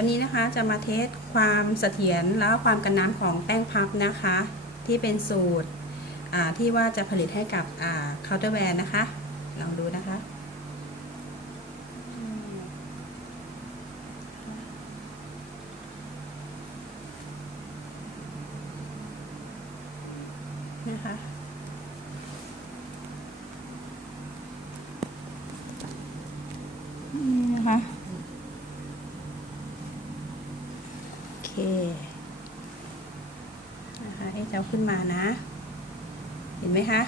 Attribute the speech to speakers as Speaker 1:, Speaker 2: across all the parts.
Speaker 1: วันนี้นะคะจะมาเทสความเสถียรแล้วความกันน้ำของแป้งพับนะคะ ที่เป็นสูตรที่ว่าจะผลิตให้กับเคาน์เตอร์แวร์นะคะลองดูนะคะนะคะ นี่นะคะ โอเค นะคะให้เจ้าขึ้นมานะ เห็นไหมคะ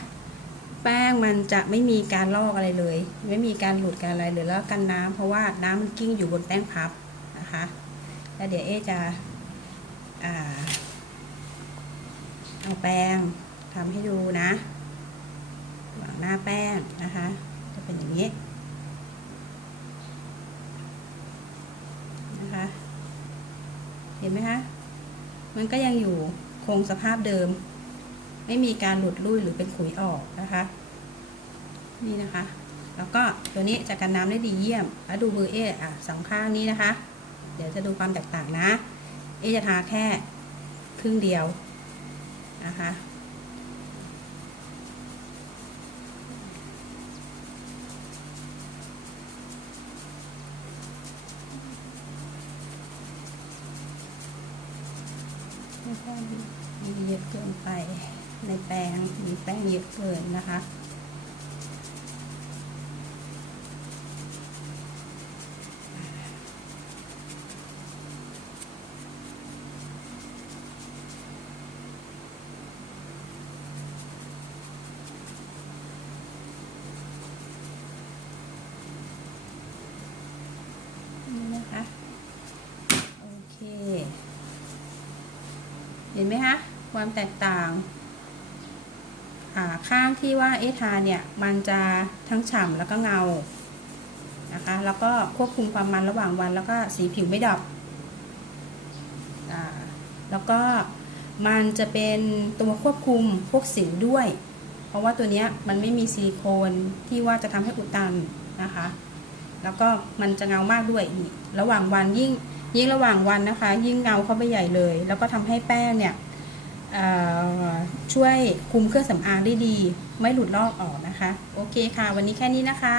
Speaker 1: แป้งมันจะไม่มีการลอกอะไรเลย ไม่มีการหลุดการอะไรเลยแล้วกันน้ำเพราะว่าน้ำมันกิ้งอยู่บนแป้งพับนะคะ แล้วเดี๋ยวเอ๊จะอเอาแป้งทำให้ดูนะวางหน้าแป้งนะคะ จะเป็นอย่างนี้ นะคะ เห็นไหมคะ มันก็ยังอยู่คงสภาพเดิม ไม่มีการหลุดลุ่ยหรือเป็นขุยออกนะคะ นี่นะคะ แล้วก็ตัวนี้จะกันน้ำได้ดีเยี่ยม แล้วดูมือเอ๊อะสองข้างนี้นะคะ เดี๋ยวจะดูความแตกต่างนะ เอจะทาแค่ครึ่งเดียวนะคะ ไม่ค่อยมีเยอะเกินไปในแป้งมีแป้งเยอะเกินนะคะ นี่นะคะ โอเค เห็นไหมคะความแตกต่าง ข้างที่ว่าเอทาเนี่ยมันจะทั้งฉ่ำแล้วก็เงานะคะแล้วก็ควบคุมความมันระหว่างวันแล้วก็สีผิวไม่ดอกแล้วก็มันจะเป็นตัวควบคุมพวกสิวด้วย เพราะว่าตัวเนี้ยมันไม่มีซิลิโคนที่ว่าจะทำให้อุดตันนะคะ แล้วก็มันจะเงามากด้วยระหว่างวันยิ่ง ยิ่งระหว่างวันนะคะ ยิ่งเงาเข้าไปใหญ่เลย แล้วก็ทำให้แป้งเนี่ยช่วยคุมเครื่องสำอางได้ดี ไม่หลุดลอกออกนะคะ โอเคค่ะ วันนี้แค่นี้นะคะ